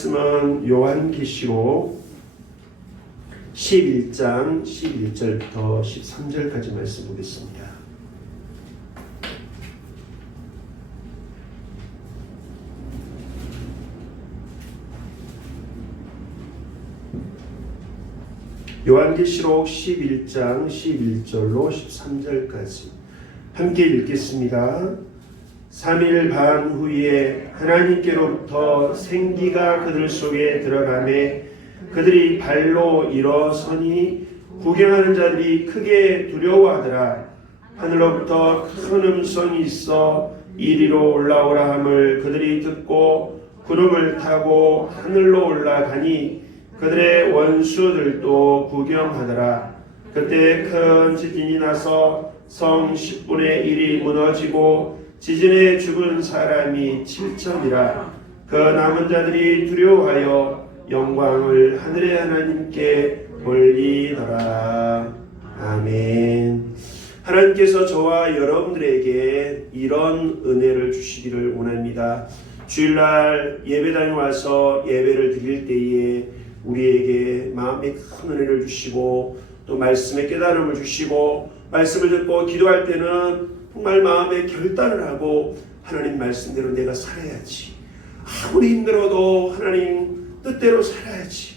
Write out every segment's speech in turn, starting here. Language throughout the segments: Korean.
말씀은 요한계시록 11장 11절부터 13절까지 말씀 보겠습니다. 요한계시록 11장 11절로 13절까지 함께 읽겠습니다. 3일 반 후에 하나님께로부터 생기가 그들 속에 들어가매 그들이 발로 일어서니 구경하는 자들이 크게 두려워하더라. 하늘로부터 큰 음성이 있어 이리로 올라오라 함을 그들이 듣고 구름을 타고 하늘로 올라가니 그들의 원수들도 구경하더라. 그때 큰 지진이 나서 성 10분의 1이 무너지고 지진에 죽은 사람이 7천이라. 그 남은 자들이 두려워하여 영광을 하늘의 하나님께 돌리더라. 아멘. 하나님께서 저와 여러분들에게 이런 은혜를 주시기를 원합니다. 주일날 예배당에 와서 예배를 드릴 때에 우리에게 마음에 큰 은혜를 주시고 또 말씀의 깨달음을 주시고 말씀을 듣고 기도할 때는 정말 마음에 결단을 하고 하나님 말씀대로 내가 살아야지, 아무리 힘들어도 하나님 뜻대로 살아야지,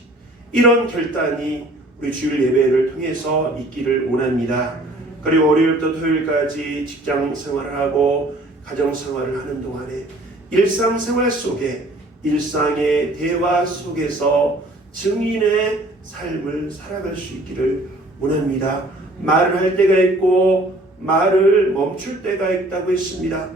이런 결단이 우리 주일 예배를 통해서 있기를 원합니다. 그리고 월요일부터 토요일까지 직장 생활을 하고 가정 생활을 하는 동안에 일상생활 속에 일상의 대화 속에서 증인의 삶을 살아갈 수 있기를 원합니다. 말을 할 때가 있고 말을 멈출 때가 있다고 했습니다.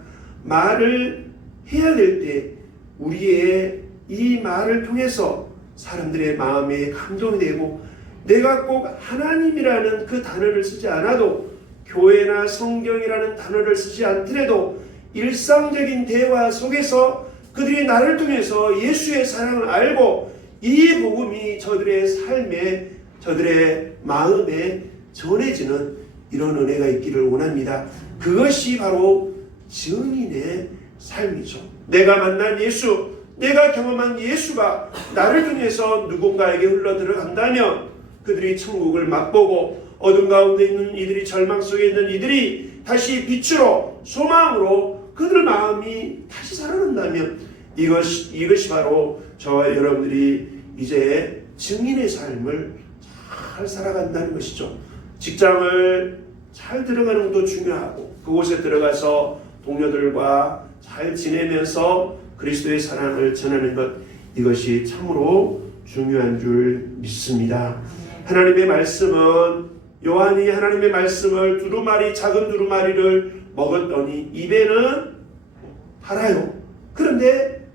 말을 해야 될 때 우리의 이 말을 통해서 사람들의 마음에 감동이 되고 내가 꼭 하나님이라는 그 단어를 쓰지 않아도 교회나 성경이라는 단어를 쓰지 않더라도 일상적인 대화 속에서 그들이 나를 통해서 예수의 사랑을 알고 이 복음이 저들의 삶에 저들의 마음에 전해지는 이런 은혜가 있기를 원합니다. 그것이 바로 증인의 삶이죠. 내가 만난 예수, 내가 경험한 예수가 나를 통해서 누군가에게 흘러 들어간다면 그들이 천국을 맛보고 어둠 가운데 있는 이들이, 절망 속에 있는 이들이 다시 빛으로 소망으로 그들 마음이 다시 살아난다면 이것이 바로 저와 여러분들이 이제 증인의 삶을 잘 살아간다는 것이죠. 직장을 잘 들어가는 것도 중요하고 그곳에 들어가서 동료들과 잘 지내면서 그리스도의 사랑을 전하는 것, 이것이 참으로 중요한 줄 믿습니다. 하나님의 말씀은, 요한이 하나님의 말씀을 두루마리, 작은 두루마리를 먹었더니 입에는 달아요. 그런데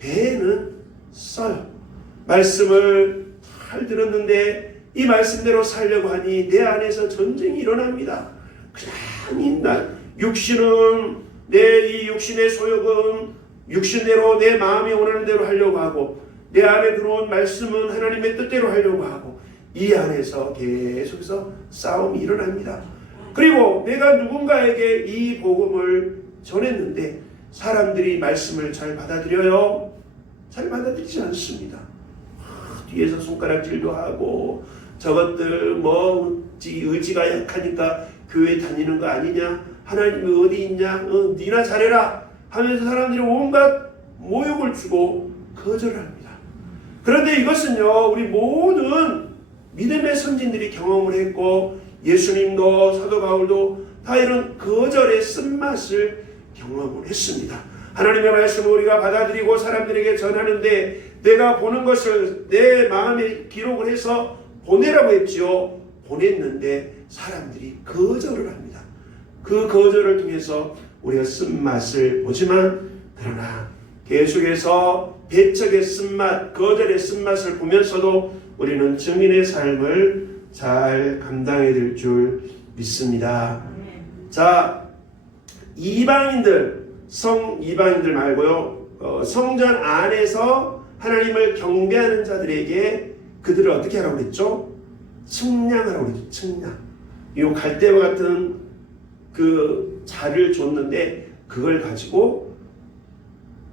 배에는 써요. 말씀을 잘 들었는데 이 말씀대로 살려고 하니 내 안에서 전쟁이 일어납니다. 그냥 육신은 이 육신의 소욕은 육신대로 내 마음이 원하는 대로 하려고 하고 내 안에 들어온 말씀은 하나님의 뜻대로 하려고 하고 이 안에서 계속해서 싸움이 일어납니다. 그리고 내가 누군가에게 이 복음을 전했는데 사람들이 말씀을 잘 받아들여요? 잘 받아들이지 않습니다. 뒤에서 손가락질도 하고 저것들 의지가 약하니까 교회 다니는 거 아니냐, 하나님이 어디 있냐, 니나 잘해라 하면서 사람들이 온갖 모욕을 주고 거절합니다. 그런데 이것은요, 우리 모든 믿음의 선진들이 경험을 했고 예수님도 사도 바울도 다 이런 거절의 쓴맛을 경험을 했습니다. 하나님의 말씀을 우리가 받아들이고 사람들에게 전하는데 내가 보는 것을 내 마음에 기록을 해서 보내라고 했지요. 보냈는데 사람들이 거절을 합니다. 그 거절을 통해서 우리가 쓴맛을 보지만 그러나 계속해서 배척의 쓴맛, 거절의 쓴맛을 보면서도 우리는 증인의 삶을 잘 감당해야 될 줄 믿습니다. 자, 이방인들 말고요, 성전 안에서 하나님을 경배하는 자들에게 그들을 어떻게 하라고 그랬죠? 측량하라고 그랬죠. 측량. 이 갈대와 같은 그 자를 줬는데 그걸 가지고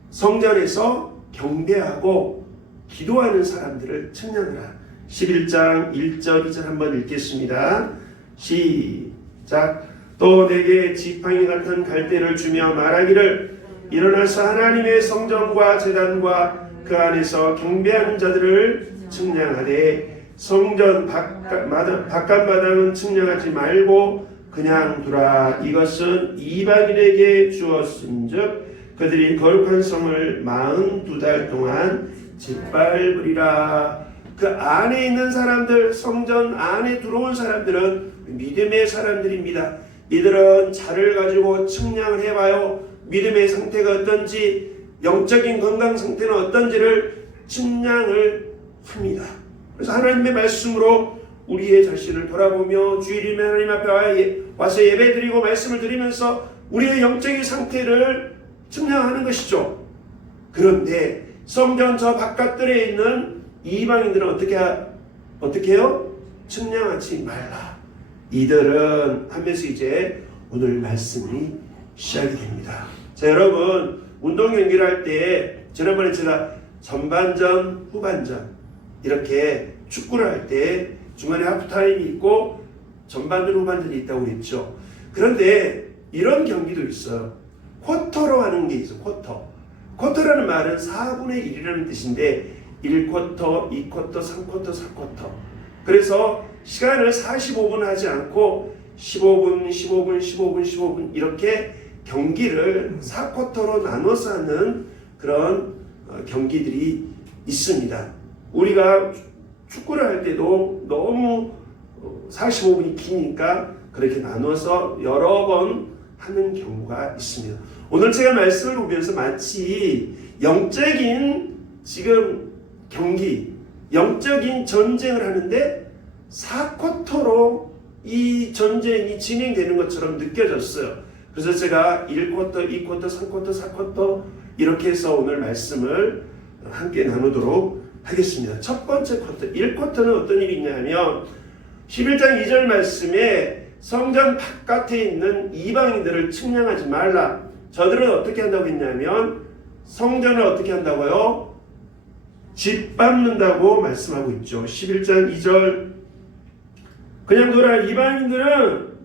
성전에서 경배하고 기도하는 사람들을 측량하라. 11장 1절 2절 한번 읽겠습니다. 시작. 또 내게 지팡이 같은 갈대를 주며 말하기를 일어나서 하나님의 성전과 제단과 그 안에서 경배하는 자들을 측량하되 성전 바깥마당은 측량하지 말고 그냥 두라. 이것은 이방인에게 주었은즉 그들이 거룩한 성을 42달 동안 짓밟으리라. 그 안에 있는 사람들, 성전 안에 들어온 사람들은 믿음의 사람들입니다. 이들은 자를 가지고 측량을 해봐요. 믿음의 상태가 어떤지, 영적인 건강 상태는 어떤지를 측량을 합니다. 그래서 하나님의 말씀으로 우리의 자신을 돌아보며 주일이면 하나님 앞에 와서 예배드리고 말씀을 드리면서 우리의 영적인 상태를 측량하는 것이죠. 그런데 성전 저 바깥들에 있는 이방인들은 어떻게 해요? 측량하지 말라. 이들은 하면서 이제 오늘 말씀이 시작이 됩니다. 자, 여러분, 운동 경기를 할 때 지난번에 제가 전반전, 후반전 이렇게 축구를 할 때 중간에 하프타임이 있고 전반전, 후반전이 있다고 그랬죠. 그런데 이런 경기도 있어요. 쿼터로 하는 게 있어요. 쿼터라는 말은 4분의 1이라는 뜻인데 1쿼터, 2쿼터, 3쿼터, 4쿼터. 그래서 시간을 45분 하지 않고 15분 이렇게 경기를 4쿼터로 나눠서 하는 그런 경기들이 있습니다. 우리가 축구를 할 때도 너무 45분이 기니까 그렇게 나눠서 여러 번 하는 경우가 있습니다. 오늘 제가 말씀을 보면서 마치 영적인 지금 경기, 영적인 전쟁을 하는데 4쿼터로 이 전쟁이 진행되는 것처럼 느껴졌어요. 그래서 제가 1쿼터, 2쿼터, 3쿼터, 4쿼터 이렇게 해서 오늘 말씀을 함께 나누도록 하겠습니다. 첫 번째 쿼터, 1쿼터는 어떤 일이 있냐면 11장 2절 말씀에 성전 바깥에 있는 이방인들을 측량하지 말라. 저들은 어떻게 한다고 했냐면 성전을 어떻게 한다고요? 짓밟는다고 말씀하고 있죠. 11장 2절 그냥 둬라.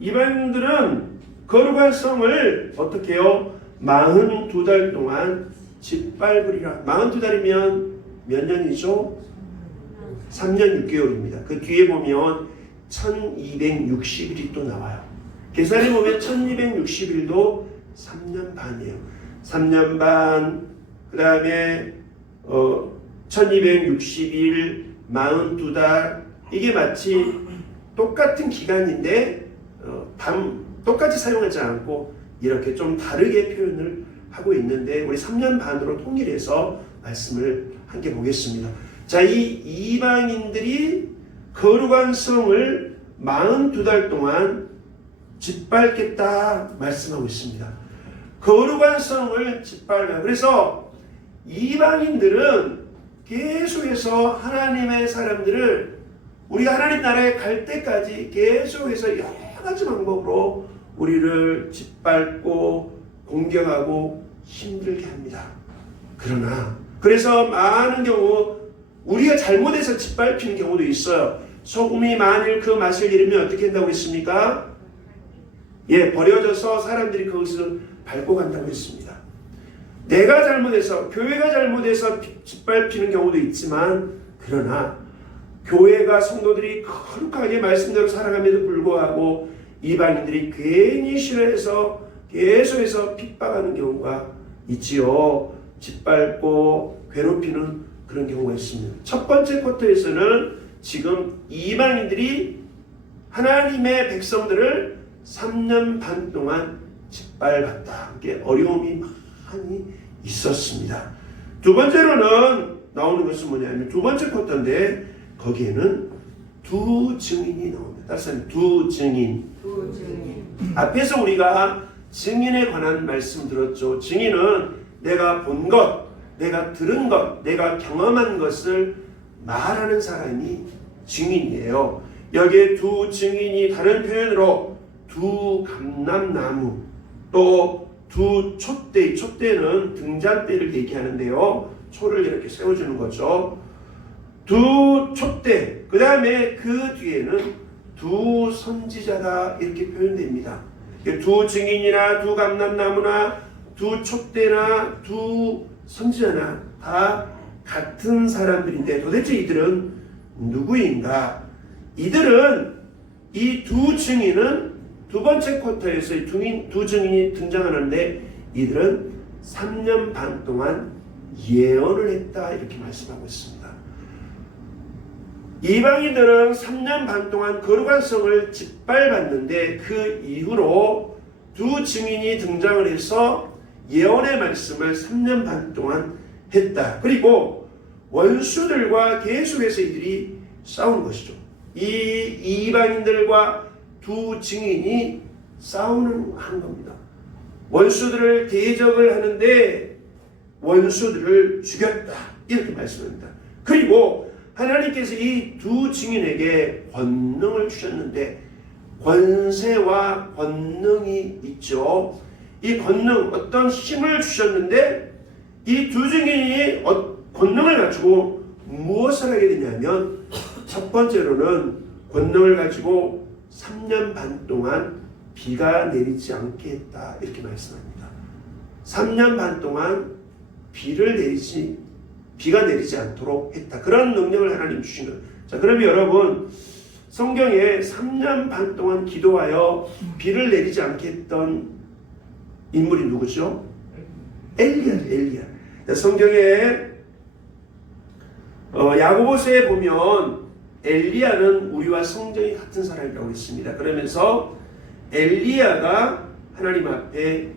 이방인들은 거룩한 성을 어떻게 해요? 42달 동안 짓밟으리라. 42달이면 몇 년이죠? 3년 6개월입니다. 그 뒤에 보면 1260일이 또 나와요. 계산해 보면 1260일도 3년 반이에요. 3년 반, 그 다음에 1260일, 42달, 이게 마치 똑같은 기간인데 똑같이 사용하지 않고 이렇게 좀 다르게 표현을 하고 있는데 우리 3년 반으로 통일해서 말씀을 함께 보겠습니다. 자, 이 이방인들이 거룩한 성을 42달 동안 짓밟겠다 말씀하고 있습니다. 거룩한 성을 짓밟아. 그래서 이방인들은 계속해서 하나님의 사람들을 우리가 하나님 나라에 갈 때까지 계속해서 여러 가지 방법으로 우리를 짓밟고 공격하고 힘들게 합니다. 그래서 많은 경우 우리가 잘못해서 짓밟히는 경우도 있어요. 소금이 만일 그 맛을 잃으면 어떻게 한다고 했습니까? 버려져서 사람들이 그것을 밟고 간다고 했습니다. 내가 잘못해서, 교회가 잘못해서 짓밟히는 경우도 있지만, 그러나 교회가 성도들이 거룩하게 말씀대로 살아감에도 불구하고 이방인들이 괜히 싫어해서 계속해서 핍박하는 경우가 있지요. 짓밟고 괴롭히는 그런 경우가 있습니다. 첫 번째 쿼터에서는 지금 이방인들이 하나님의 백성들을 3년 반 동안 짓밟았다. 이게 어려움이 많이 있었습니다. 두 번째로는 나오는 것은 뭐냐면 두 번째 쿼터인데 거기에는 두 증인이 나옵니다. 따라서 두 증인. 앞에서 우리가 증인에 관한 말씀 들었죠. 증인은 내가 본 것, 내가 들은 것, 내가 경험한 것을 말하는 사람이 증인이에요. 여기에 두 증인이 다른 표현으로 두 감람나무 또 두 촛대, 촛대는 등잔대를 얘기하는데요. 초를 이렇게 세워주는 거죠. 두 촛대, 그 다음에 그 뒤에는 두 선지자다 이렇게 표현됩니다. 두 증인이나 두 감람나무나 두 촛대나 두 선지자나 다 같은 사람들인데 도대체 이들은 누구인가? 이들은 이 두 증인은 두 번째 쿼터에서 두 증인이 등장하는데 이들은 3년 반 동안 예언을 했다 이렇게 말씀하고 있습니다. 이방인들은 3년 반 동안 거룩한 성을 짓밟았는데 그 이후로 두 증인이 등장을 해서 예언의 말씀을 3년 반 동안 했다. 그리고 원수들과 계속해서 이들이 싸운 것이죠. 이 이방인들과 두 증인이 싸우는 한 겁니다. 원수들을 대적을 하는데 원수들을 죽였다 이렇게 말씀합니다. 그리고 하나님께서 이 두 증인에게 권능을 주셨는데 권세와 권능이 있죠. 이 권능, 어떤 힘을 주셨는데 이 두 증인이 권능을 가지고 무엇을 하게 되냐면 첫 번째로는 권능을 가지고 3년 반 동안 비가 내리지 않게 했다 이렇게 말씀합니다. 3년 반 동안 비가 내리지 않도록 했다. 그런 능력을 하나님 주신 거예요. 자, 그러면 여러분 성경에 3년 반 동안 기도하여 비를 내리지 않게 했던 인물이 누구죠? 엘리야. 성경에 야고보서에 보면 엘리야는 우리와 성정이 같은 사람이라고 했습니다. 그러면서 엘리야가 하나님 앞에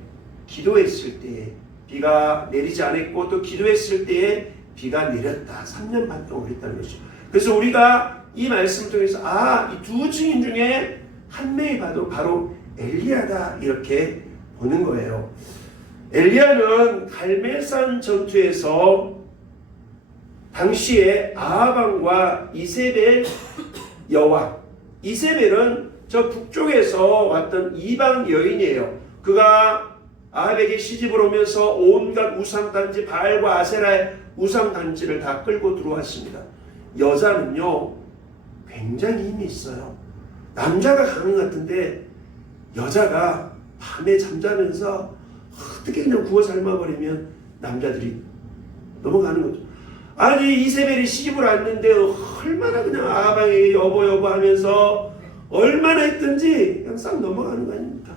기도했을 때에 비가 내리지 않았고 또 기도했을 때에 비가 내렸다. 3년 반 동안 했다는 것이죠. 그래서 우리가 이 말씀을 통해서 이 두 증인 중에 한 명이 바로 엘리야다 이렇게 보는 거예요. 엘리야는 갈멜산 전투에서 당시에 아합왕과 이세벨 여왕, 이세벨은 저 북쪽에서 왔던 이방 여인이에요. 그가 아합에게 시집을 오면서 온갖 우상단지 바알과 아세라의 우상단지를 다 끌고 들어왔습니다. 여자는요 굉장히 힘이 있어요. 남자가 강한 것 같은데 여자가 밤에 잠자면서 어떻게 그냥 구워 삶아버리면 남자들이 넘어가는 거죠. 아니 이세벨이 시집을 왔는데 얼마나 그냥 아합에게 여보 하면서 얼마나 했든지 그냥 싹 넘어가는 거 아닙니까?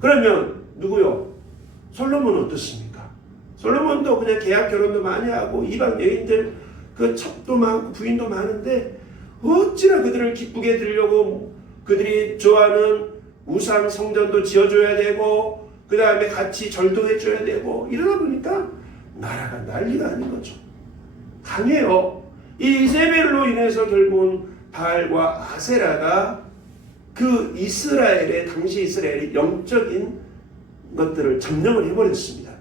그러면 누구요? 솔로몬은 어떻습니까? 솔로몬도 그냥 계약 결혼도 많이 하고 이방 여인들 그 첩도 많고 부인도 많은데 어찌나 그들을 기쁘게 드리려고 그들이 좋아하는 우상 성전도 지어줘야 되고 그 다음에 같이 절도 해줘야 되고 이러다 보니까 나라가 난리가 아닌 거죠. 강해요. 이 이세벨로 인해서 결국은 바알과 아세라가 그 당시 이스라엘의 영적인 것들을 점령을 해버렸습니다.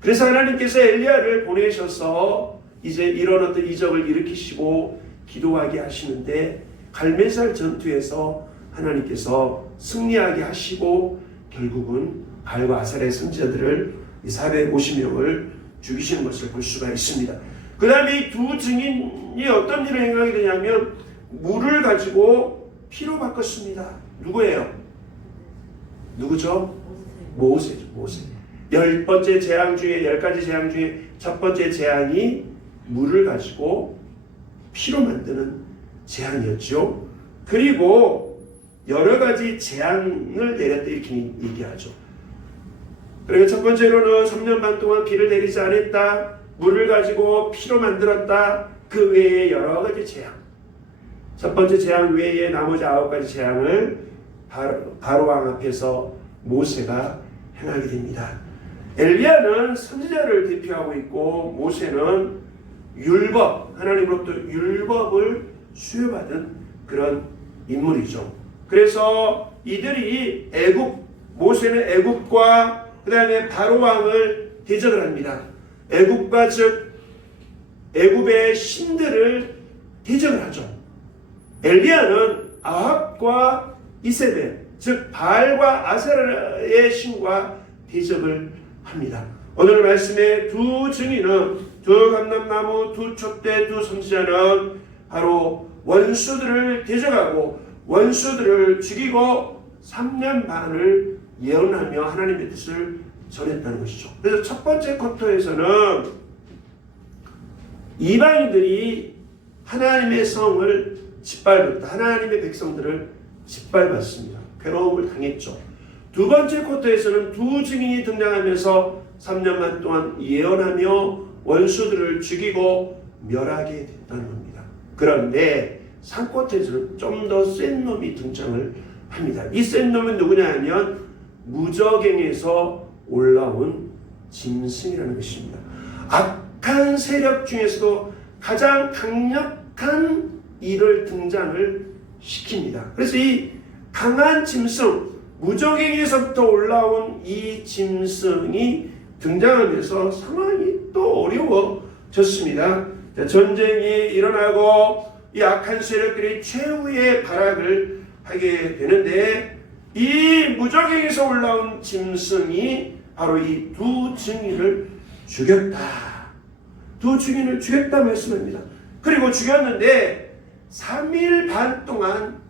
그래서 하나님께서 엘리야를 보내셔서 이제 이런 어떤 이적을 일으키시고 기도하게 하시는데 갈멜산 전투에서 하나님께서 승리하게 하시고 결국은 바알과 아세라의 선지자들을 450명을 죽이시는 것을 볼 수가 있습니다. 그 다음에 이 두 증인이 어떤 일을 행하게 되냐면 물을 가지고 피로 바꿨습니다. 누구예요? 누구죠? 모세죠. 모세. 10가지 재앙 중에 첫 번째 재앙이 물을 가지고 피로 만드는 재앙이었죠. 그리고 여러 가지 재앙을 내렸다 이렇게 얘기하죠. 그리고 첫 번째로는 3년 반 동안 비를 내리지 않았다. 물을 가지고 피로 만들었다. 그 외에 여러 가지 재앙. 첫 번째 재앙 외에 나머지 9가지 재앙을 바로왕 앞에서 모세가 행하게 됩니다. 엘리야는 선지자를 대표하고 있고 모세는 율법, 하나님으로부터 율법을 수여받은 그런 인물이죠. 그래서 이들이 모세는 애굽과 그 다음에 바로왕을 대적을 합니다. 애굽과 즉 애굽의 신들을 대적을 하죠. 엘리야는 아합과 이세벨 즉 바알과 아세라의 신과 대적을 합니다. 오늘 말씀의 두 두 감람나무, 두 촛대, 두 선지자는 바로 원수들을 대적하고 원수들을 죽이고 3년 반을 예언하며 하나님의 뜻을 전했다는 것이죠. 그래서 첫 번째 쿼터에서는 이방인들이 하나님의 성을 짓밟았다. 하나님의 백성들을 짓밟았습니다. 괴로움을 당했죠. 두 번째 쿼터에서는 두 증인이 등장하면서 3년만 동안 예언하며 원수들을 죽이고 멸하게 됐다는 겁니다. 그런데 3쿼터에서는 좀 더 센 놈이 등장을 합니다. 이 센 놈은 누구냐 하면 무저갱에서 올라온 짐승이라는 것입니다. 악한 세력 중에서도 가장 강력한 이를 등장을 시킵니다. 그래서 이 강한 짐승, 무저갱에서부터 올라온 이 짐승이 등장하면서 상황이 또 어려워졌습니다. 전쟁이 일어나고 이 악한 세력들이 최후의 발악을 하게 되는데 이 무저갱에서 올라온 짐승이 바로 이 두 증인을 죽였다. 두 증인을 죽였다 말씀합니다. 그리고 죽였는데 3일 반 동안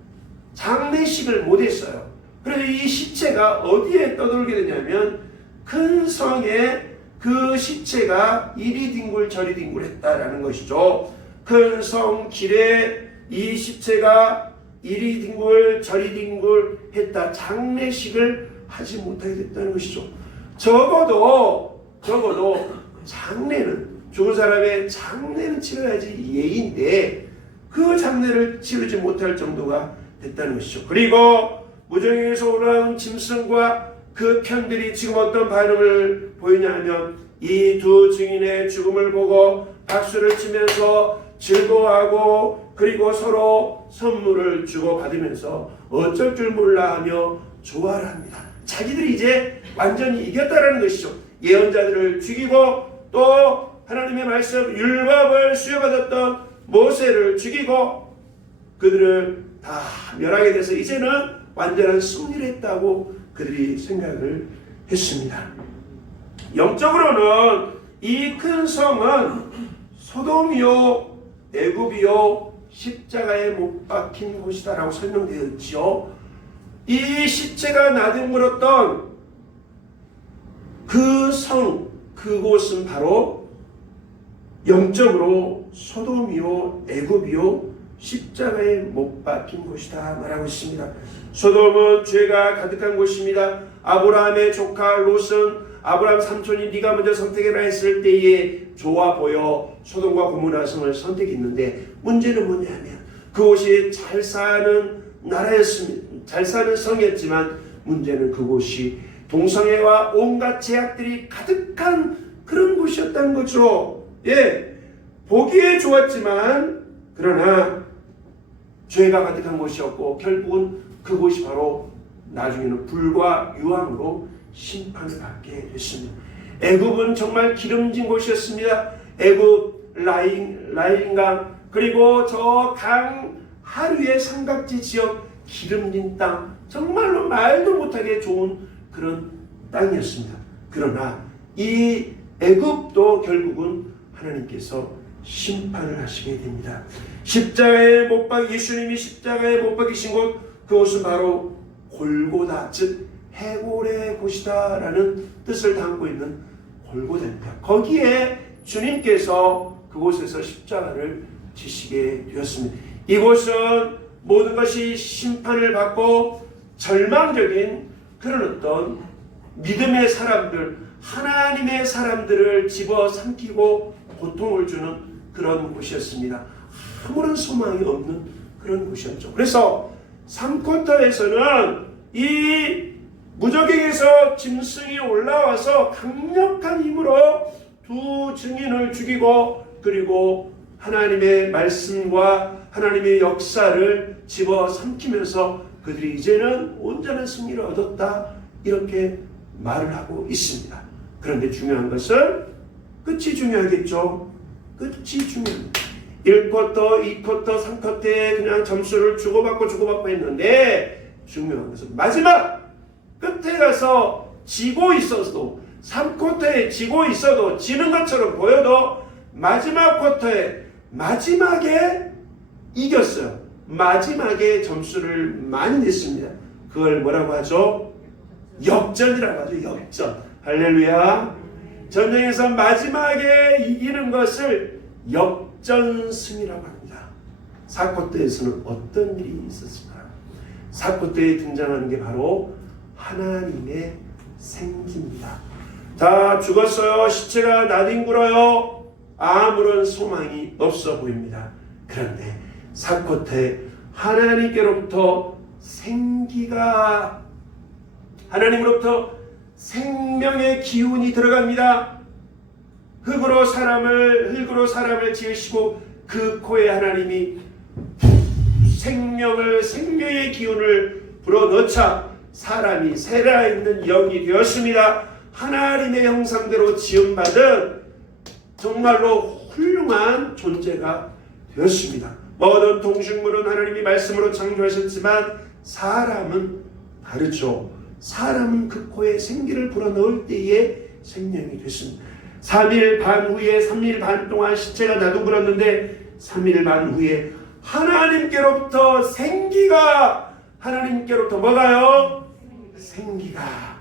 장례식을 못했어요. 그래서 이 시체가 어디에 떠돌게 되냐면 큰 성에 그 시체가 이리 뒹굴 저리 뒹굴 했다라는 것이죠. 큰 성 길에 이 시체가 이리 뒹굴 저리 뒹굴 했다. 장례식을 하지 못하게 됐다는 것이죠. 적어도 장례는 죽은 사람의 장례는 치러야지 예인데 그 장례를 치르지 못할 정도가 됐다는 것이죠. 그리고 무저갱에서 올라온 짐승과 그 편들이 지금 어떤 반응을 보이냐 하면 이 두 증인의 죽음을 보고 박수를 치면서 즐거워하고 그리고 서로 선물을 주고받으면서 어쩔 줄 몰라 하며 조화를 합니다. 자기들이 이제 완전히 이겼다라는 것이죠. 예언자들을 죽이고 또 하나님의 말씀 율법을 수여받았던 모세를 죽이고 그들을 다 멸하게 돼서 이제는 완전한 승리를 했다고 그들이 생각을 했습니다. 영적으로는 이 큰 성은 소돔이요 애굽이요 십자가에 못 박힌 곳이다라고 설명되어 있죠. 이 시체가 나뒹굴었던 그 성, 그곳은 바로 영적으로 소돔이요 애굽이요 십자가에 못 박힌 곳이다 말하고 있습니다. 소돔은 죄가 가득한 곳입니다. 아브라함의 조카 롯은 아브라함 삼촌이 네가 먼저 선택해라 했을 때에 좋아 보여 소돔과 고모라 성을 선택했는데 문제는 뭐냐면 그곳이 잘 사는 나라였습니다. 잘 사는 성이었지만 문제는 그곳이 동성애와 온갖 제약들이 가득한 그런 곳이었다는 거죠. 보기에 좋았지만 그러나 죄가 가득한 곳이었고 결국은 그곳이 바로 나중에는 불과 유황으로 심판을 받게 됐습니다. 애굽은 정말 기름진 곳이었습니다. 애굽 라인강 그리고 저 강 하류의 삼각지 지역 기름진 땅 정말로 말도 못하게 좋은 그런 땅이었습니다. 그러나 이 애굽도 결국은 하나님께서 심판을 하시게 됩니다. 십자가에 못 박이 예수님이 십자가에 못 박이신 곳 그곳은 바로 골고다 즉 해골의 곳이다 라는 뜻을 담고 있는 골고다입니다. 거기에 주님께서 그곳에서 십자가를 지시게 되었습니다. 이곳은 모든 것이 심판을 받고 절망적인 그런 어떤 믿음의 사람들 하나님의 사람들을 집어삼키고 고통을 주는 그런 곳이었습니다. 아무런 소망이 없는 그런 곳이었죠. 그래서 3쿼터에서는 이 무저갱에서 짐승이 올라와서 강력한 힘으로 두 증인을 죽이고 그리고 하나님의 말씀과 하나님의 역사를 집어삼키면서 그들이 이제는 온전한 승리를 얻었다 이렇게 말을 하고 있습니다. 그런데 중요한 것은 끝이 중요하겠죠. 끝이 중요합니다. 1쿼터, 2쿼터, 3쿼터에 그냥 점수를 주고받고 했는데 중요한 것은 마지막 끝에 가서 지고 있어도 3쿼터에 지고 있어도 지는 것처럼 보여도 마지막 쿼터에 마지막에 이겼어요. 마지막에 점수를 많이 냈습니다. 그걸 뭐라고 하죠? 역전이라고 하죠. 역전. 할렐루야. 전쟁에서 마지막에 이기는 것을 역전승이라고 합니다. 4쿼터에서는 어떤 일이 있었을까요? 4쿼터에 등장하는 게 바로 하나님의 생기입니다. 다 죽었어요. 시체가 나뒹굴어요. 아무런 소망이 없어 보입니다. 그런데 4쿼터에 하나님께로부터 생기가, 하나님으로부터 생명의 기운이 들어갑니다. 흙으로 사람을 지으시고 그 코에 하나님이 생명의 기운을 불어넣자 사람이 살아있는 영이 되었습니다. 하나님의 형상대로 지음받은 정말로 훌륭한 존재가 되었습니다. 모든 동식물은 하나님이 말씀으로 창조하셨지만 사람은 다르죠. 사람은 그 코에 생기를 불어넣을 때에 생명이 됐습니다. 3일 반 동안 시체가 나뒹굴었는데 3일 반 후에 하나님께로부터 생기가, 하나님께로부터 뭐가요? 생기가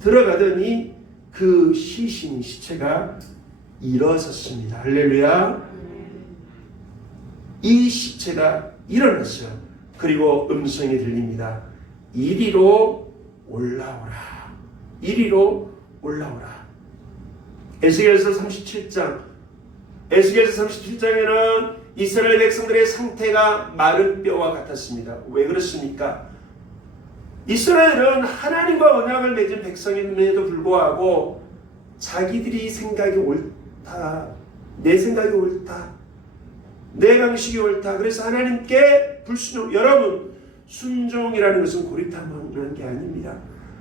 들어가더니 그 시체가 일어섰습니다. 할렐루야. 이 시체가 일어났어요. 그리고 음성이 들립니다. 이리로 올라오라. 이리로 올라오라. 에스겔서 37장에는 이스라엘 백성들의 상태가 마른 뼈와 같았습니다. 왜 그렇습니까? 이스라엘은 하나님과 언약을 맺은 백성임에도 불구하고 자기들이 생각이 옳다, 내 생각이 옳다, 내 방식이 옳다, 그래서 하나님께 불순종. 여러분, 순종이라는 것은 고리타분한 게 아닙니다.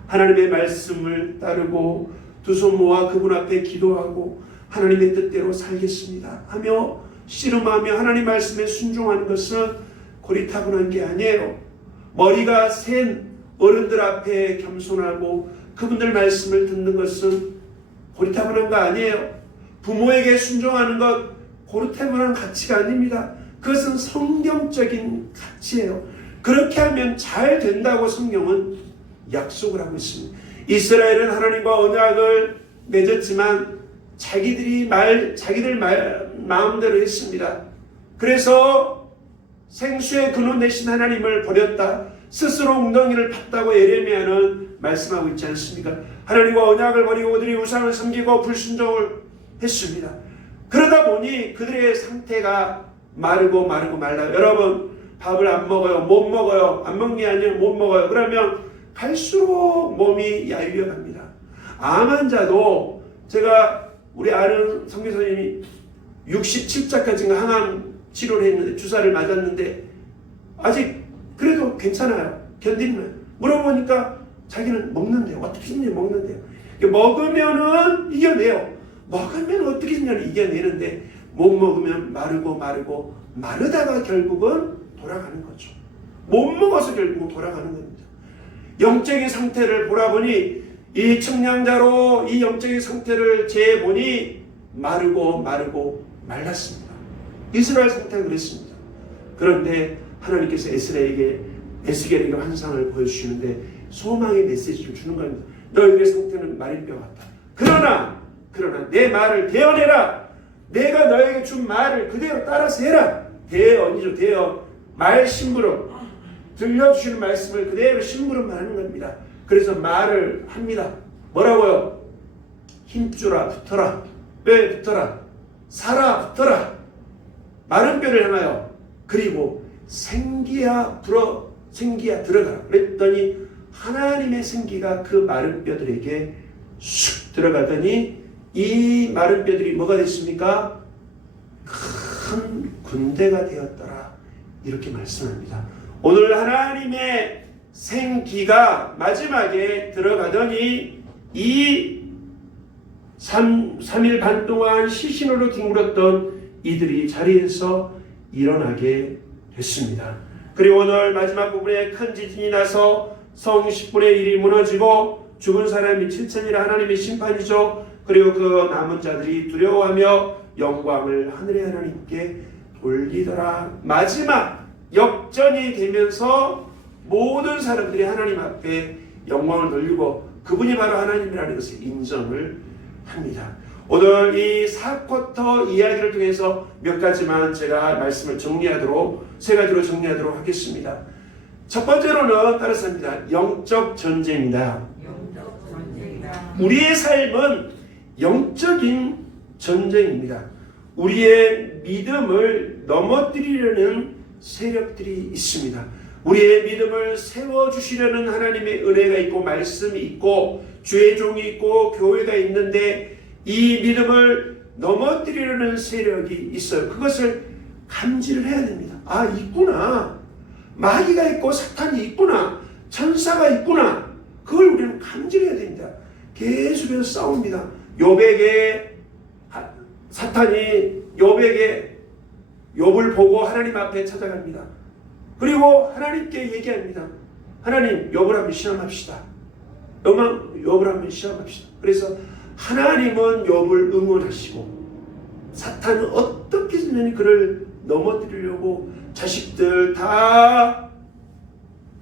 하나님의 말씀을 따르고 두 손 모아 그분 앞에 기도하고 하나님의 뜻대로 살겠습니다 하며 씨름하며 하나님 말씀에 순종하는 것은 고리타분한 게 아니에요. 머리가 센 어른들 앞에 겸손하고 그분들 말씀을 듣는 것은 고리타분한 거 아니에요. 부모에게 순종하는 것 고리타분한 가치가 아닙니다. 그것은 성경적인 가치예요. 그렇게 하면 잘 된다고 성경은 약속을 하고 있습니다. 이스라엘은 하나님과 언약을 맺었지만 자기들 마음대로 했습니다. 그래서 생수의 근원 되신 하나님을 버렸다. 스스로 웅덩이를 팠다고 예레미야는 말씀하고 있지 않습니까? 하나님과 언약을 버리고 그들이 우상을 섬기고 불순종을 했습니다. 그러다 보니 그들의 상태가 마르고 말라요. 여러분, 밥을 안 먹어요. 못 먹어요. 안 먹는 게 아니라 못 먹어요. 그러면 갈수록 몸이 야위어갑니다. 암 환자도, 제가 우리 아는 선교사님이 67자까지인가 항암 치료를 했는데, 주사를 맞았는데 아직 그래도 괜찮아요. 견디는. 물어보니까 자기는 먹는데요. 어떻게든지 먹는데요. 먹으면은 이겨내요. 먹으면 어떻게든지 이겨내는데 못 먹으면 마르다가 결국은 돌아가는 거죠. 못 먹어서 결국은 돌아가는 겁니다. 영적인 상태를 보라보니 이 측량자로 이 영적인 상태를 재보니 마르고 말랐습니다. 이스라엘 상태가 그랬습니다. 그런데 하나님께서 에스겔에게 환상을 보여주시는데 소망의 메시지를 주는 겁니다. 너희의 상태는 마른 뼈 같다. 그러나 내 말을 대언해라. 내가 너에게 준 말을 그대로 따라서 해라. 대언이죠. 대언. 말 심부름. 들려주시는 말씀을 그대로 심부름만 하는 겁니다. 그래서 말을 합니다. 뭐라고요? 힘주라, 붙어라. 뼈에 붙어라. 살아, 붙어라. 마른 뼈를 향하여. 그리고 생기야 들어가라. 그랬더니 하나님의 생기가 그 마른 뼈들에게 쑥 들어가더니 이 마른 뼈들이 뭐가 됐습니까? 큰 군대가 되었더라. 이렇게 말씀합니다. 오늘 하나님의 생기가 마지막에 들어가더니 이 3일 반 동안 시신으로 뒹굴었던 이들이 자리에서 일어나게 됐습니다. 그리고 오늘 마지막 부분에 큰 지진이 나서 성 10분의 1이 무너지고 죽은 사람이 7천이라 하나님의 심판이죠. 그리고 그 남은 자들이 두려워하며 영광을 하늘의 하나님께 돌리더라. 마지막 역전이 되면서 모든 사람들이 하나님 앞에 영광을 돌리고 그분이 바로 하나님이라는 것을 인정을 합니다. 오늘 이 4쿼터 이야기를 통해서 몇 가지만 제가 말씀을 정리하도록, 세 가지로 정리하도록 하겠습니다. 첫 번째로는 따라서 합니다. 영적 전쟁이다. 우리의 삶은 영적인 전쟁입니다. 우리의 믿음을 넘어뜨리려는 세력들이 있습니다. 우리의 믿음을 세워주시려는 하나님의 은혜가 있고 말씀이 있고 주의 종이 있고 교회가 있는데 이 믿음을 넘어뜨리려는 세력이 있어요. 그것을 감지를 해야 됩니다. 아, 있구나. 마귀가 있고 사탄이 있구나. 천사가 있구나. 그걸 우리는 감지를 해야 됩니다. 계속해서 싸웁니다. 욥에게 사탄이 욥을 보고 하나님 앞에 찾아갑니다. 그리고 하나님께 얘기합니다. 하나님, 욥을 한번 시험합시다. 욥을 한번 시험합시다. 그래서 하나님은 욥을 응원하시고 사탄은 어떻게든 그를 넘어뜨리려고 자식들 다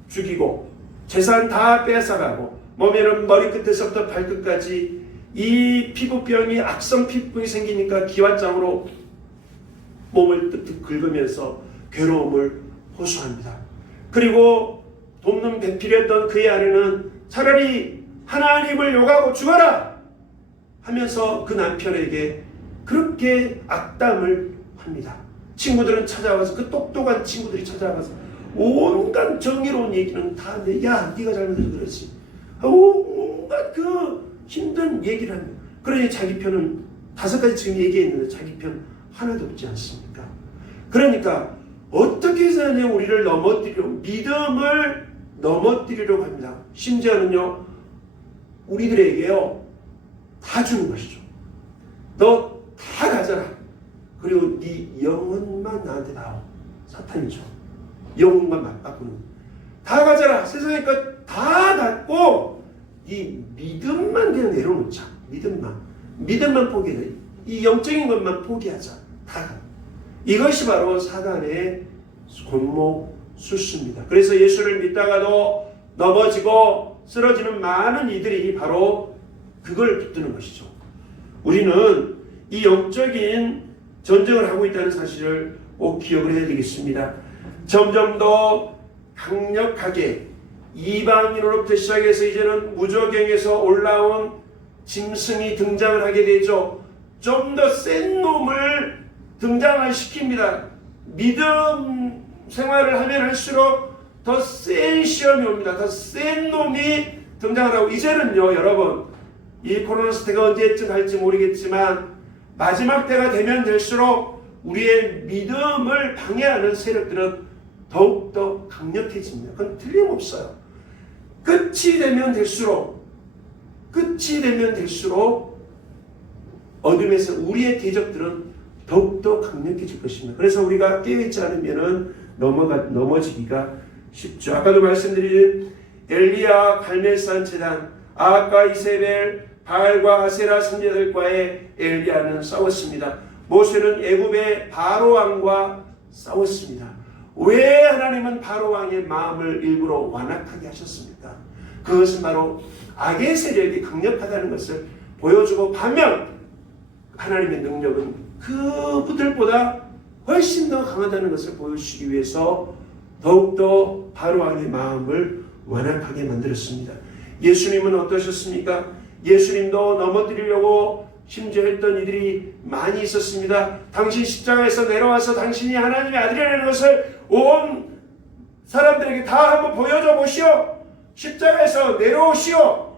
죽이고 재산 다 뺏어가고 몸에는 머리끝에서부터 발끝까지 이 피부병이 악성 피부병이 생기니까 기왓장으로 몸을 뜩뜩 긁으면서 괴로움을 호소합니다. 그리고 돕는 배필이었던 그의 아내는 차라리 하나님을 욕하고 죽어라 하면서 그 남편에게 그렇게 악담을 합니다. 친구들은 찾아와서, 그 똑똑한 친구들이 찾아와서 온갖 정의로운 얘기는 다 하는데, 야, 네가 잘못해서 그렇지. 온갖 그 힘든 얘기를 합니다. 그러니 자기 편은 5가지 지금 얘기했는데 자기 편 하나도 없지 않습니까? 그러니까 어떻게 해서는 우리를 넘어뜨리려고, 믿음을 넘어뜨리려고 합니다. 심지어는요, 우리들에게요, 다 주는 것이죠. 너 다 가져라. 그리고 네 영혼만 나한테 나오. 사탄이죠. 영혼만 맞바꾸는. 다 가져라. 세상의 것 다 갖고 이 믿음만 그냥 내려놓자. 믿음만 포기해. 이 영적인 것만 포기하자. 다 가. 이것이 바로 사단의 권모술수입니다. 그래서 예수를 믿다가도 넘어지고 쓰러지는 많은 이들이 바로 그걸 붙드는 것이죠. 우리는 이 영적인 전쟁을 하고 있다는 사실을 꼭 기억을 해야 되겠습니다. 점점 더 강력하게 이방인으로부터 시작해서 이제는 무저갱에서 올라온 짐승이 등장을 하게 되죠. 좀 더 센 놈을 등장을 시킵니다. 믿음 생활을 하면 할수록 더 센 시험이 옵니다. 더 센 놈이 등장을 하고, 이제는요, 여러분, 이 코로나 사태가 언제쯤 갈지 모르겠지만 마지막 때가 되면 될수록 우리의 믿음을 방해하는 세력들은 더욱더 강력해집니다. 그건 틀림없어요. 끝이 되면 될수록 어둠에서 우리의 대적들은 더욱더 강력해질 것입니다. 그래서 우리가 깨어있지 않으면 넘어지기가 쉽죠. 아까도 말씀드린 엘리야 갈멜산 제단, 아합과 이세벨, 바알과 아세라 선지자들과의 엘리야는 싸웠습니다. 모세는 애굽의 바로 왕과 싸웠습니다. 왜 하나님은 바로 왕의 마음을 일부러 완악하게 하셨습니까? 그것은 바로 악의 세력이 강력하다는 것을 보여주고, 반면 하나님의 능력은 그분들보다 훨씬 더 강하다는 것을 보여주시기 위해서 더욱더 바로 왕의 마음을 완악하게 만들었습니다. 예수님은 어떠셨습니까? 예수님도 넘어뜨리려고 심지어 했던 이들이 많이 있었습니다. 당신 십자가에서 내려와서 당신이 하나님의 아들이라는 것을 온 사람들에게 다 한번 보여줘 보시오. 십자가에서 내려오시오.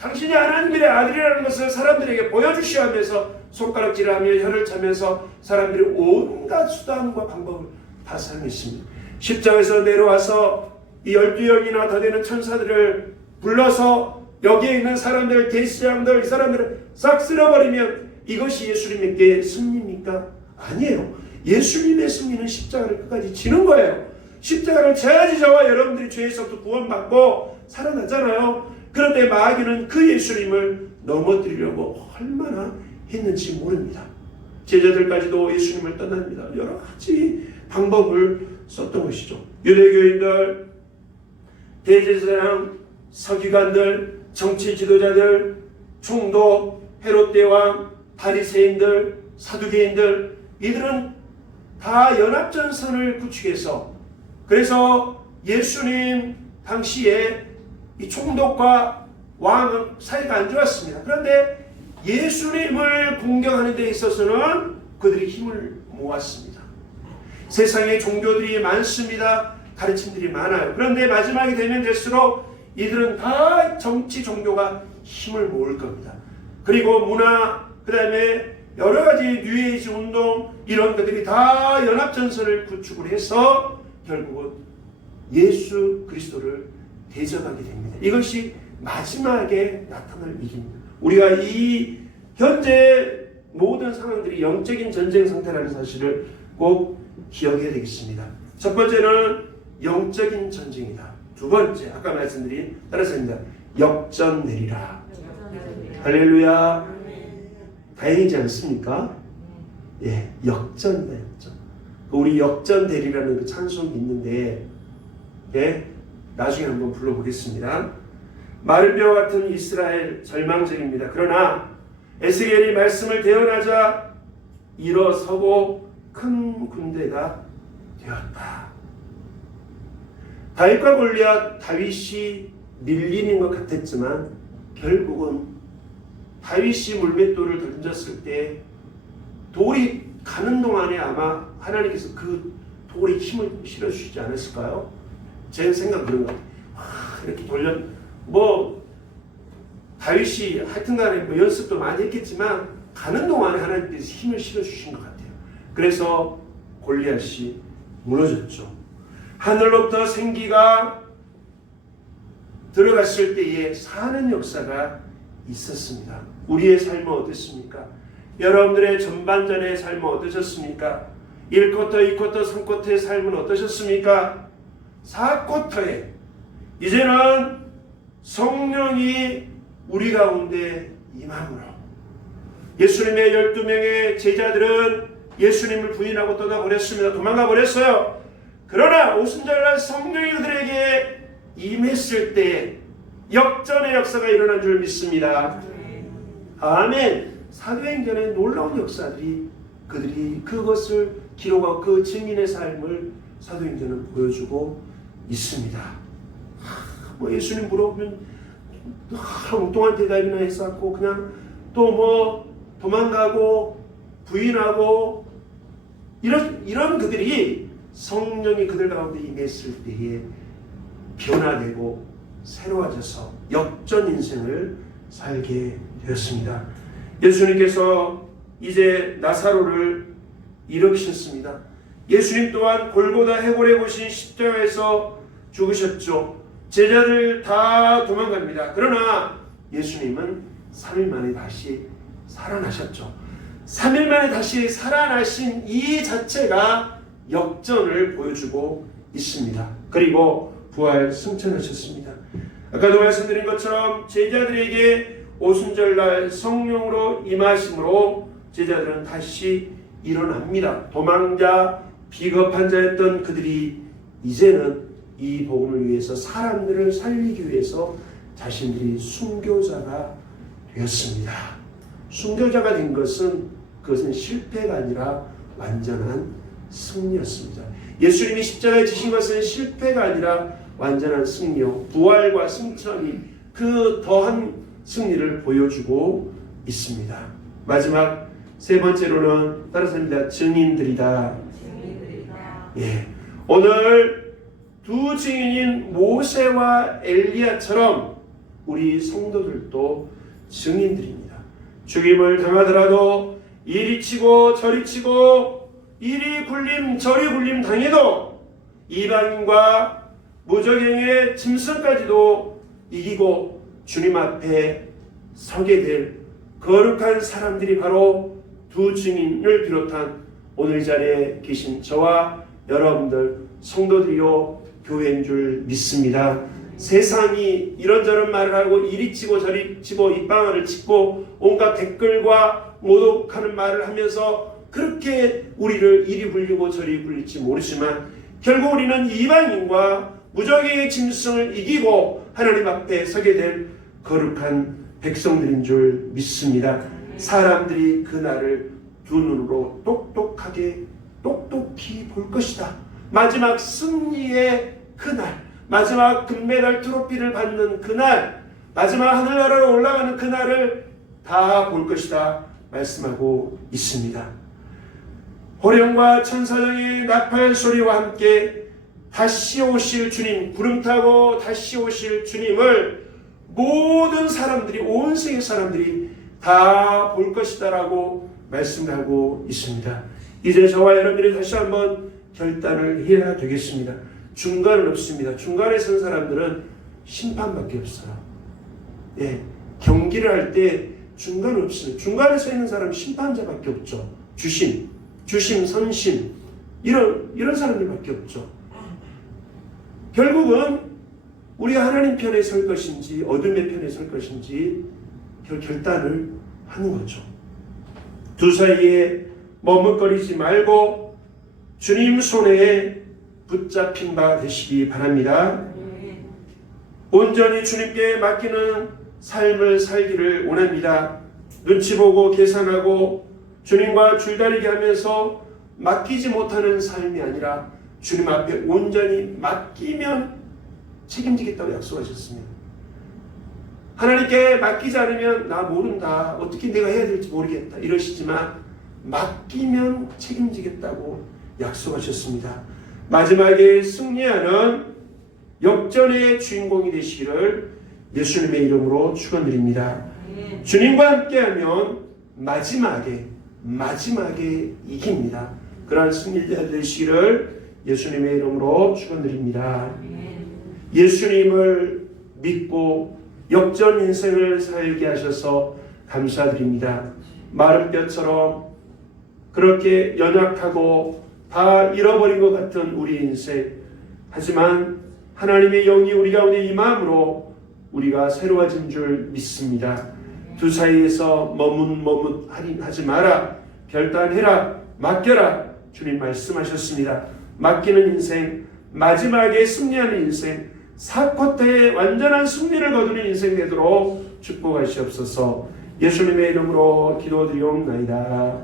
당신이 하나님의 아들이라는 것을 사람들에게 보여주시오 하면서 손가락질을 하며 혀를 차면서 사람들이 온갖 수단과 방법을 다 사용했습니다. 십자가에서 내려와서 이 12영이나 더 되는 천사들을 불러서 여기에 있는 사람들, 대시장들, 이 사람들을 싹 쓸어버리면 이것이 예수님의 승리입니까? 아니에요. 예수님의 승리는 십자가를 끝까지 지는 거예요. 십자가를 져야지 저와 여러분들이 죄에서부터 구원받고 살아나잖아요. 그런데 마귀는 그 예수님을 넘어뜨리려고 얼마나 했는지 모릅니다. 제자들까지도 예수님을 떠납니다. 여러 가지 방법을 썼던 것이죠. 유대교인들, 대제사장, 서기관들, 정치 지도자들, 총독, 헤롯 대왕, 바리새인들, 사두개인들, 이들은 다 연합전선을 구축해서, 그래서 예수님 당시에 이 총독과 왕은 사이가 안 좋았습니다. 그런데 예수님을 공경하는 데 있어서는 그들이 힘을 모았습니다. 세상에 종교들이 많습니다. 가르침들이 많아요. 그런데 마지막이 되면 될수록 이들은 다 정치 종교가 힘을 모을 겁니다. 그리고 문화, 그 다음에 여러 가지 뉴에이지 운동, 이런 것들이 다 연합전선을 구축을 해서 결국은 예수 그리스도를 대적하게 됩니다. 이것이 마지막에 나타날 일입니다. 우리가 이 현재 모든 상황들이 영적인 전쟁 상태라는 사실을 꼭 기억해야 되겠습니다. 첫 번째는 영적인 전쟁이다. 두 번째, 아까 말씀드린 따라서입니다. 역전되리라. 할렐루야. 다행이지 않습니까? 예, 역전이다, 역전. 우리 역전되리라는 그 찬송이 있는데, 예, 나중에 한번 불러보겠습니다. 마른 뼈 같은 이스라엘 절망절입니다. 그러나 에스겔이 말씀을 대언하자 일어서고 큰 군대가 되었다. 다윗과 골리앗, 다윗이 밀리는 것 같았지만 결국은 다윗이 물맷돌을 던졌을 때 돌이 가는 동안에 아마 하나님께서 그 돌에 힘을 실어주시지 않았을까요? 제 생각 그런 것 같아요. 이렇게 돌려 다윗이 하여튼간에 연습도 많이 했겠지만 가는 동안에 하나님께서 힘을 실어주신 것 같아요. 그래서 골리앗이 무너졌죠. 하늘로부터 생기가 들어갔을 때에 사는 역사가 있었습니다. 우리의 삶은 어땠습니까? 여러분들의 전반전의 삶은 어떠셨습니까? 1쿼터, 2쿼터, 3쿼터의 삶은 어떠셨습니까? 4쿼터에 이제는 성령이 우리 가운데 임함으로 예수님의 12명의 제자들은 예수님을 부인하고 떠나버렸습니다. 도망가 버렸어요. 그러나 오순절날 성령이 그들에게 임했을 때 역전의 역사가 일어난 줄 믿습니다. 아멘. 사도행전의 놀라운 역사들이 그들이 그것을 기록하고 그 증인의 삶을 사도행전은 보여주고 있습니다. 예수님 물어보면 엉뚱한 대답이나 했었고 그냥 또 도망가고 부인하고 이런 그들이 성령이 그들 가운데 임했을 때에 변화되고 새로워져서 역전 인생을 살게 되었습니다. 예수님께서 이제 나사로를 일으키셨습니다. 예수님 또한 골고다 해골에 보신 십자가에서 죽으셨죠. 제자들 다 도망갑니다. 그러나 예수님은 3일 만에 다시 살아나셨죠. 3일 만에 다시 살아나신 이 자체가 역전을 보여주고 있습니다. 그리고 부활 승천하셨습니다. 아까도 말씀드린 것처럼 제자들에게 오순절날 성령으로 임하심으로 제자들은 다시 일어납니다. 도망자, 비겁한 자였던 그들이 이제는 이 복음을 위해서 사람들을 살리기 위해서 자신들이 순교자가 되었습니다. 순교자가 된 그것은 실패가 아니라 완전한 승리였습니다. 예수님이 십자가에 지신 것은 실패가 아니라 완전한 승리요, 부활과 승천이 그 더한 승리를 보여주고 있습니다. 마지막 세 번째로는 따라서입니다. 증인들이다. 예, 오늘 두 증인인 모세와 엘리야처럼 우리 성도들도 증인들입니다. 죽임을 당하더라도 이리 치고 저리 치고 이리 굴림 저리 굴림 당해도 이방인과 무적행의 짐승까지도 이기고 주님 앞에 서게 될 거룩한 사람들이 바로 두 증인을 비롯한 오늘 자리에 계신 저와 여러분들 성도들이요 교회인 줄 믿습니다. 세상이 이런저런 말을 하고 이리 치고 저리 치고 입방아를 치고 온갖 댓글과 모독하는 말을 하면서 그렇게 우리를 이리 불리고 저리 불릴지 모르지만 결국 우리는 이방인과 무적의 짐승을 이기고 하나님 앞에 서게 될 거룩한 백성들인 줄 믿습니다. 사람들이 그날을 두 눈으로 똑똑히 볼 것이다. 마지막 승리의 그날, 마지막 금메달 트로피를 받는 그날, 마지막 하늘나라로 올라가는 그날을 다 볼 것이다 말씀하고 있습니다. 호령과 천사장의 나팔 소리와 함께 다시 오실 주님, 구름 타고 다시 오실 주님을 모든 사람들이, 온 세계 사람들이 다 볼 것이다라고 말씀하고 있습니다. 이제 저와 여러분들이 다시 한번 결단을 해야 되겠습니다. 중간은 없습니다. 중간에 선 사람들은 심판밖에 없어요. 예, 경기를 할 때 중간은 없어요. 중간에 서 있는 사람은 심판자밖에 없죠. 주심, 선심, 이런 사람들밖에 없죠. 결국은 우리가 하나님 편에 설 것인지 어둠의 편에 설 것인지 결단을 하는 거죠. 두 사이에 머뭇거리지 말고 주님 손에 붙잡힌 바 되시기 바랍니다. 온전히 주님께 맡기는 삶을 살기를 원합니다. 눈치 보고 계산하고 주님과 줄다리기 하면서 맡기지 못하는 삶이 아니라 주님 앞에 온전히 맡기면 책임지겠다고 약속하셨습니다. 하나님께 맡기지 않으면 나 모른다, 어떻게 내가 해야 될지 모르겠다 이러시지만 맡기면 책임지겠다고 약속하셨습니다. 마지막에 승리하는 역전의 주인공이 되시기를 예수님의 이름으로 축원드립니다. 주님과 함께하면 마지막에 이깁니다. 그러한 승리자 되시기를 예수님의 이름으로 축원드립니다. 예수님을 믿고 역전 인생을 살게 하셔서 감사드립니다. 마른 뼈처럼 그렇게 연약하고 다 잃어버린 것 같은 우리 인생, 하지만 하나님의 영이 우리 가운데 임함으로 우리가 새로워진 줄 믿습니다. 두 사이에서 머뭇하지 마라, 결단해라, 맡겨라, 주님 말씀하셨습니다. 맡기는 인생, 마지막에 승리하는 인생, 사쿼터의 완전한 승리를 거두는 인생 되도록 축복하시옵소서. 예수님의 이름으로 기도드리옵나이다.